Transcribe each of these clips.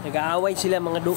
Nag-aaway sila mga do.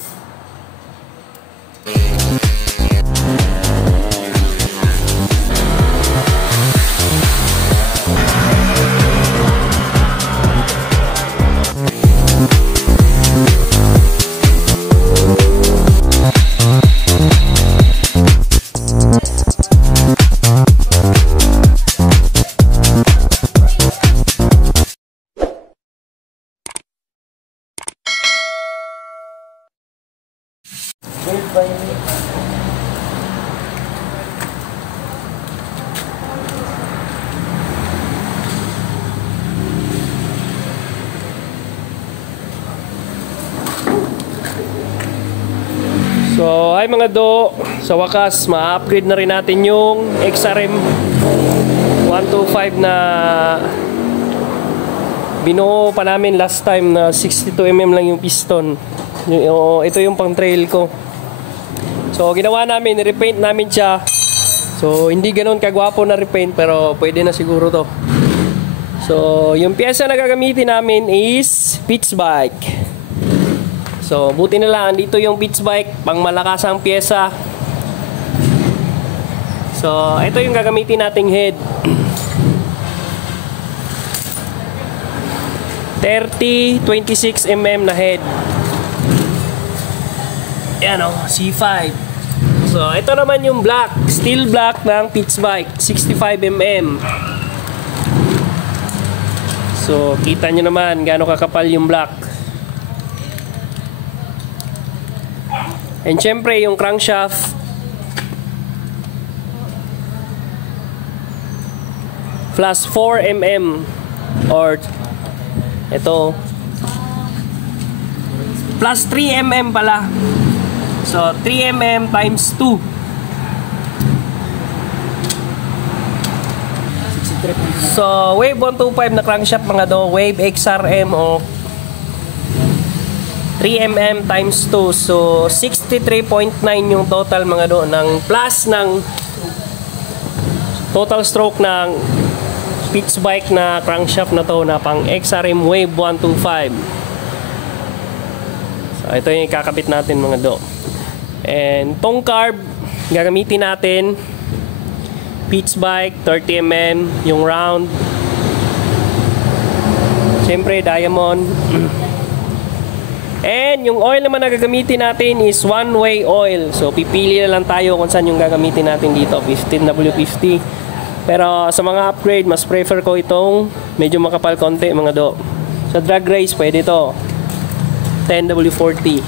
So, hi mga do. Sa wakas, ma-upgrade na rin natin yung XRM 125 na binuo pa namin last time na 62mm lang yung piston. Ito yung pang trail ko. So, ginawa namin, repaint namin siya. So, hindi ganoon kagwapo na repaint pero pwede na siguro to. So, yung pyesa na gagamitin namin is pitch bike. So, buti na lang, dito yung pitch bike, pang malakasang pyesa. So, ito yung gagamitin nating head. 30-26mm na head. Yan o, C5. So, ito naman yung black, steel black ng pitch bike, 65mm. So, kita nyo naman gaano kakapal yung black. And syempre yung crankshaft plus 4mm or ito plus 3mm pala. So 3mm times 2. So Wave 125 na crankshaft mga do, Wave XRM o 3mm times 2. So 63.9 yung total mga do ng plus ng total stroke ng pitch bike na crankshaft na to na pang XRM Wave 125. So ito yung kakabit natin mga do. And tong carb gagamitin natin pitch bike 30mm yung round. Siyempre diamond. And yung oil naman na gagamitin natin is one-way oil. So pipili na lang tayo kung saan yung gagamitin natin dito, 15W50. Pero sa mga upgrade, mas prefer ko itong medyo makapal konti mga do. Sa drag race, pwede ito 10W40.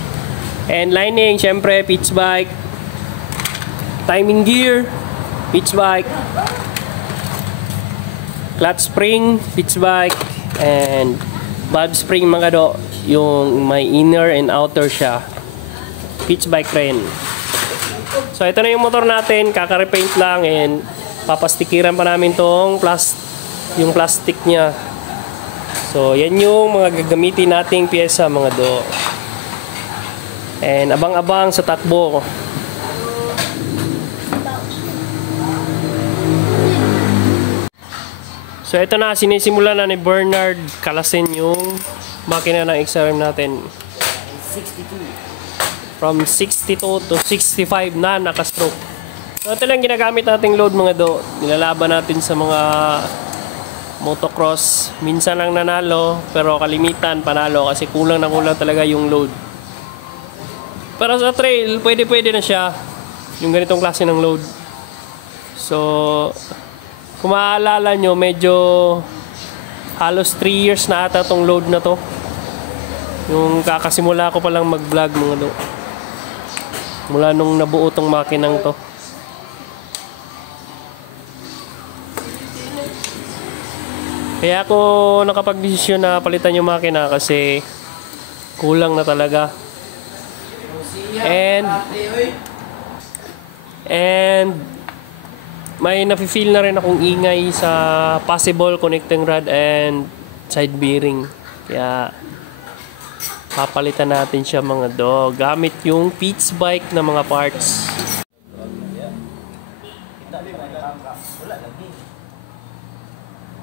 And lining, syempre pitch bike, timing gear, pitch bike, clutch spring, pitch bike, and valve spring mga do. Yung may inner and outer siya, pitch bike rin. So ito na yung motor natin, kaka-repaint lang and papastikiran pa namin tong yung plastic nya. So yan yung mga gagamitin nating pyesa mga do. And abang-abang sa takbo. So ito na, sinisimula na ni Bernard kalasin yung makina ng XRM natin. 62. From 62 to 65 na nakastroke. So ito lang ginagamit nating load mga do. Nilalaban natin sa mga motocross. Minsan lang nanalo, pero kalimitan panalo kasi kulang na kulang talaga yung load. Pero sa trail, pwede na siya. Yung ganitong klase ng load. So, kung maaalala nyo, medyo halos 3 years na ata tong load na to. Yung kakasimula ko palang mag-vlog mga do. Mula nung nabuo tong makinang to. Kaya ako nakapag-desisyon na palitan yung makina kasi kulang na talaga. And may nafe-feel na rin akong ingay sa possible connecting rod and side bearing. Kaya Papalitan natin siya mga do. Gamit yung Pitts Bike na mga parts.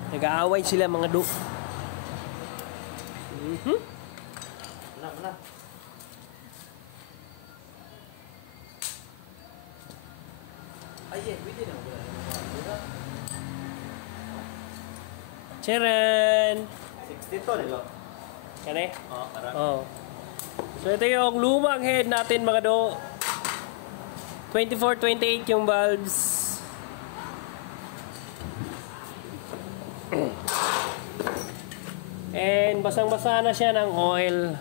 Nag-aaway sila mga do. Charan! 60 to, diba? Yan eh? Oo, parang. Oh. So ito yung lumang head natin mga do. 24-28 yung valves. And basang-basa na siya ng oil.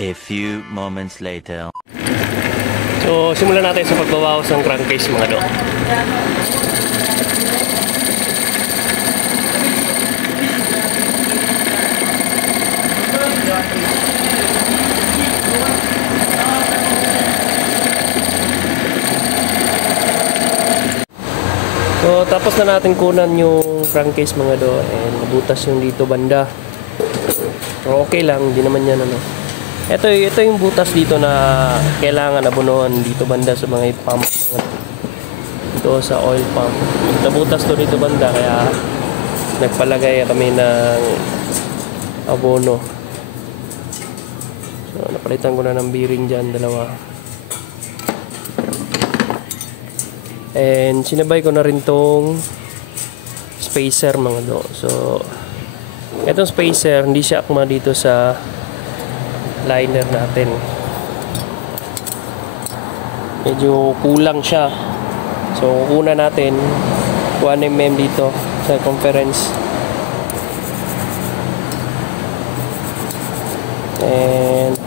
A few moments later. So simulan natin sa pagbabawas ng crankcase mga do. So tapos na natin kunan yung crankcase mga do, and nabutas yung dito banda. So okay lang, hindi naman yan ano. Ito yung butas dito na kailangan abunuhan dito banda sa mga pump mga ito sa oil pump. Nabutas to dito banda kaya nagpalagay kami ng abono. So napalitan ko na ng bearing dyan, dalawa. And sinabay ko na rin tong spacer mga do. So itong spacer hindi siya akma dito sa liner natin. Medyo kulang siya. So kukunan natin 1mm dito sa circumference. And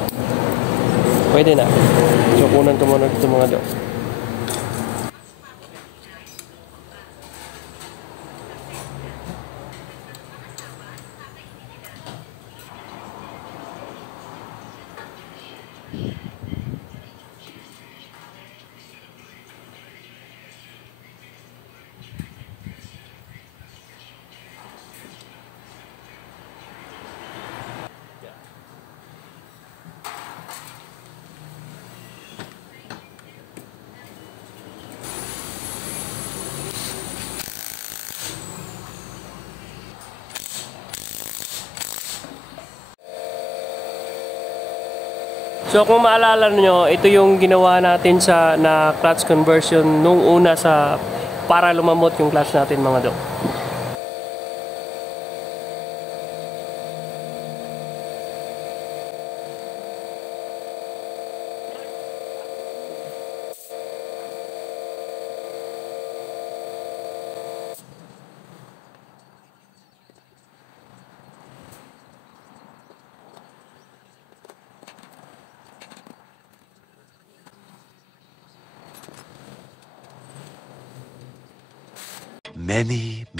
pwede na. So kunan ko muna dito mga do. So kung maalala nyo, ito yung ginawa natin na clutch conversion nung una para lumamot yung clutch natin mga do.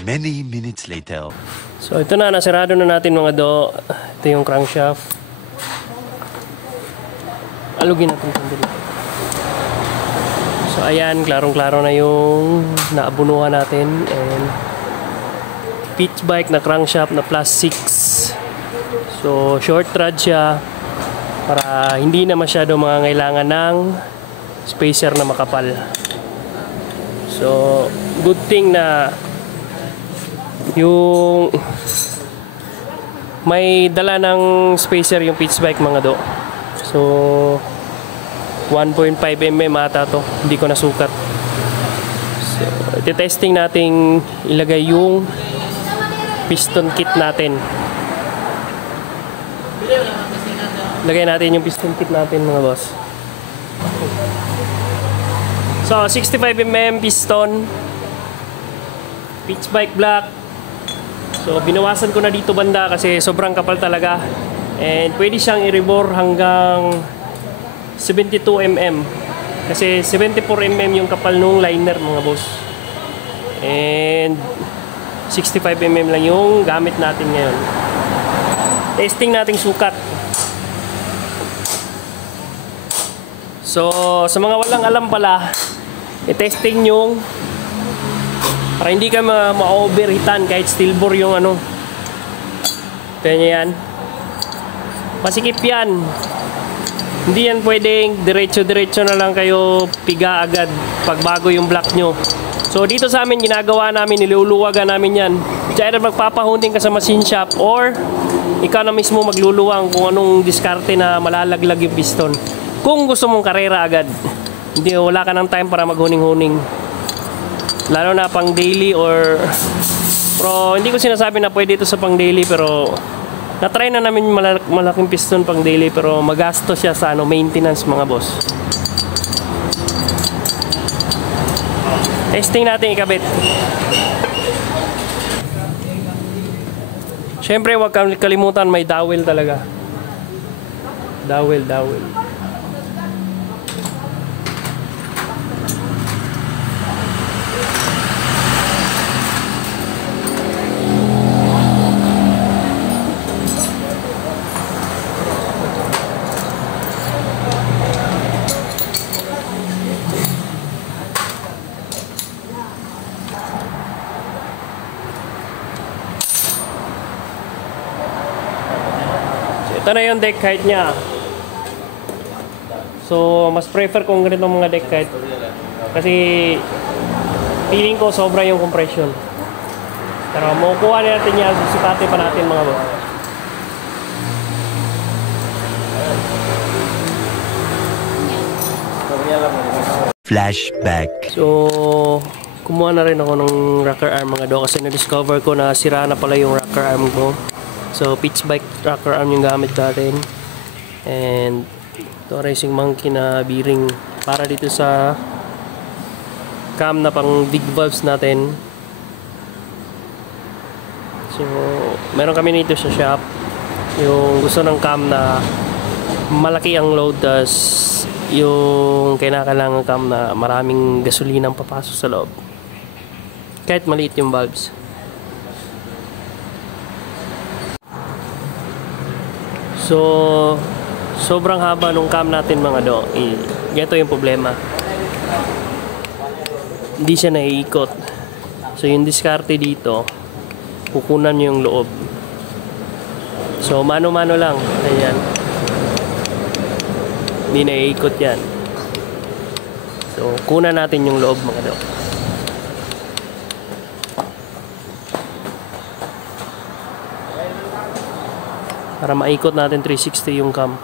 Many minutes later. So ito na, nasirado na natin mga do. Ito yung crankshaft. Alugin natin sandali. So ayan, klarong-klaro na yung naabunuhan natin. And Pitts Bike na crankshaft na plus 6. So short rod siya para hindi na masyado mangangailangan ng spacer na makapal. So good thing na yung may dala ng spacer yung Pitts Bike mga do. So 1.5mm ata to, hindi ko nasukat. So testing nating ilagay yung piston kit natin. Lagay natin yung piston kit natin mga boss. So 65mm piston, Pitts Bike black. So binawasan ko na dito banda kasi sobrang kapal talaga. And pwede siyang i-rebore hanggang 72mm. Kasi 74mm yung kapal nung liner mga boss. And 65mm lang yung gamit natin ngayon. Testing nating sukat. So, sa mga walang alam pala, i-testing yung para hindi ka ma-overheatan kahit steel bore yung ano. Kaya yan. Pasikip yan. Hindi yan pwedeng diretso-diretso na lang kayo piga agad pag bago yung block nyo. So dito sa amin, ginagawa namin, niluluwagan namin yan. Either magpapahunting ka sa machine shop or ikaw na mismo magluluwang kung anong diskarte na malalaglag yung piston. Kung gusto mong karera agad, hindi, wala ka ng time para maghuning-huning. Lalo na pang daily or... Pero hindi ko sinasabi na pwede ito sa pang daily, pero na-try na namin malaking piston pang daily, pero magasto siya sa maintenance mga boss. Testing natin ikabit. Siyempre huwag kang kalimutan, may dowel talaga. Dowel. Ito na yung deck height niya. So, mas prefer kong ganitong mga deck height. Kasi, feeling ko sobra yung compression. Pero, makukuha natin yan. Susukatin pa natin mga boss. Flashback. So, kumuha na rin ako ng rocker arm mga do. Kasi na-discover ko na sira na pala yung rocker arm ko. So, pitch bike rocker arm yung gamit natin. And ito racing monkey na bearing para dito sa cam na pang big valves natin. So, meron kami nito sa shop. Yung gusto ng cam na malaki ang load, tas yung kailangan cam na maraming gasolina ang papasok sa loob. Kahit maliit yung valves. So, sobrang haba nung cam natin mga do. Ito yung problema. Hindi siya naiikot. So, yung diskarte dito, kukunan nyo yung loob. So, mano-mano lang. Ayan. Hindi naiikot yan. So, kunan natin yung loob mga do. Para maikot natin 360 yung cam.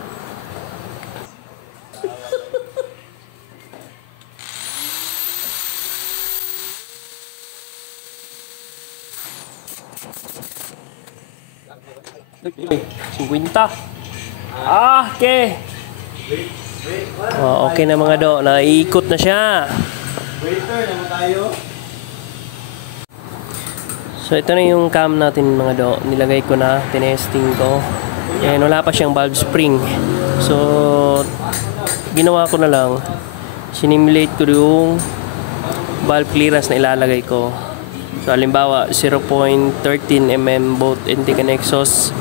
Okay. Oh, okay na mga do. Naiikot na siya. Waiter naman tayo. So ito na yung cam natin mga do. Nilagay ko na, tinesting ko. And wala pa siyang valve spring. So ginawa ko na lang, sinimulate ko yung valve clearance na ilalagay ko. So halimbawa 0.13 mm both intake and exhaust.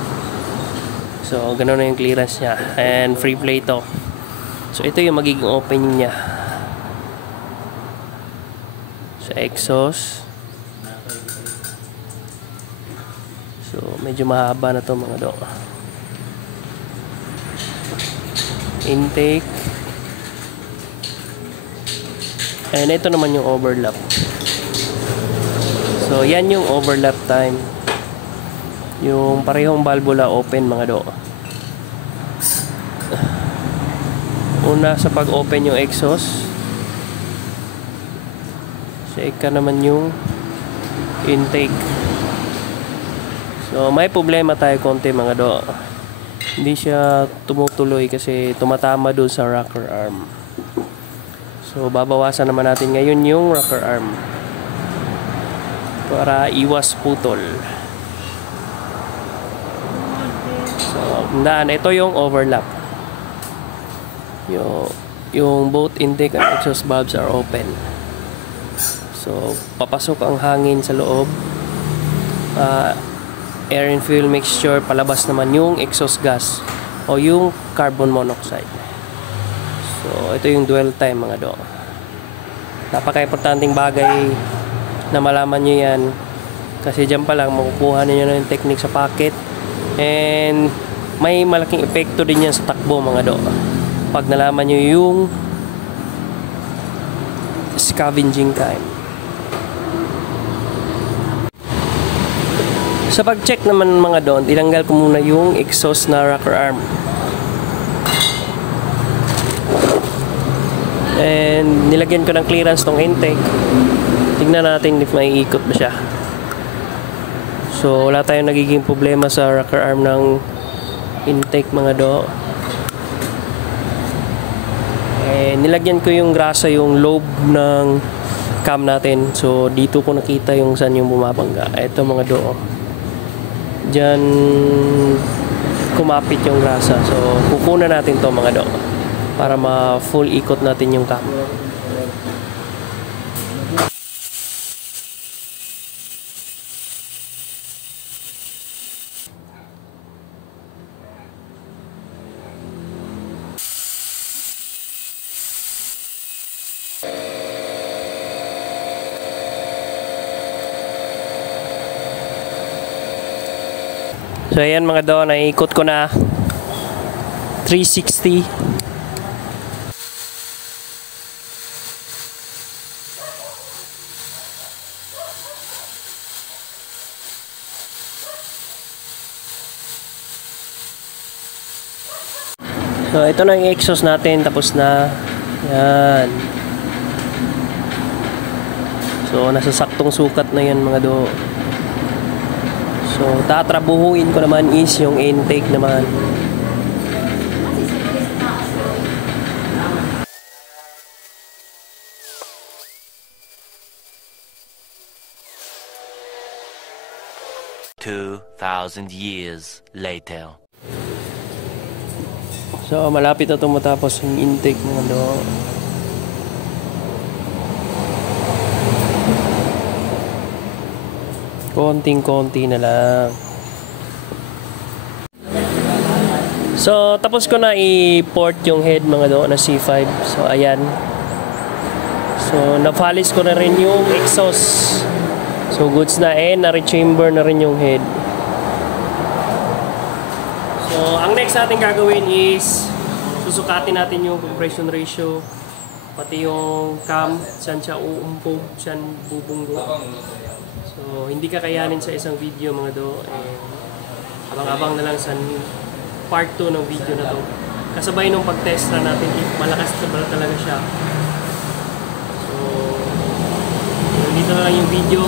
So ganoon na yung clearance niya. And free play to. So ito yung magiging opening niya. Sa exhaust. So medyo mahaba na to mga do. Intake. And ito naman yung overlap. So yan yung overlap time. Yung parehong valvula open mga do. Una sa pag-open yung exhaust. Sa ika naman yung intake. So may problema tayo konti mga do. Hindi siya tumutuloy kasi tumatama doon sa rocker arm. So babawasan naman natin ngayon yung rocker arm para iwas putol. So tandaan, ito yung overlap. Yung both intake and exhaust valves are open. So papasok ang hangin sa loob. air and fuel mixture, palabas naman yung exhaust gas o yung carbon monoxide. So ito yung dwell time mga do. Napaka-importanting bagay na malaman nyo yan, kasi dyan pa lang makukuha ninyo na yung technique sa pocket, and may malaking epekto din yan sa takbo mga do pag nalaman nyo yung scavenging time. Sa pag-check naman mga do, tinanggal ko muna yung exhaust na rocker arm, and nilagyan ko ng clearance tong intake. Tingnan natin if may ikot ba siya. So wala tayong nagiging problema sa rocker arm ng intake mga do. Nilagyan ko yung grasa yung lobe ng cam natin. So dito ko nakita yung saan yung bumabangga. Ito mga do, dyan kumapit yung grasa. So kukunan natin to mga do para ma full ikot natin yung cam. So ayan mga do, naiikot ko na 360. So ito na yung exhaust natin, tapos na. Yan. So nasa saktong sukat na yan mga do. So, tatrabuhuin ko naman is yung intake naman. $2,000 later. So, malapit na tumatapos yung intake mga do. Konting-konti na lang. So, tapos ko na i-port yung head mga do na C5. So, ayan. So, napalis ko na rin yung exhaust. So, goods na, na-rechamber na rin yung head. So, ang next natin gagawin is susukatin natin yung compression ratio, pati yung cam, saan siya uumpog, saan bubunggo. So, hindi kakayanin sa isang video mga do. Abang-abang na lang sa part 2 ng video na to. Kasabay nung pag-test na natin if malakas na talaga siya. So, dito na lang yung video.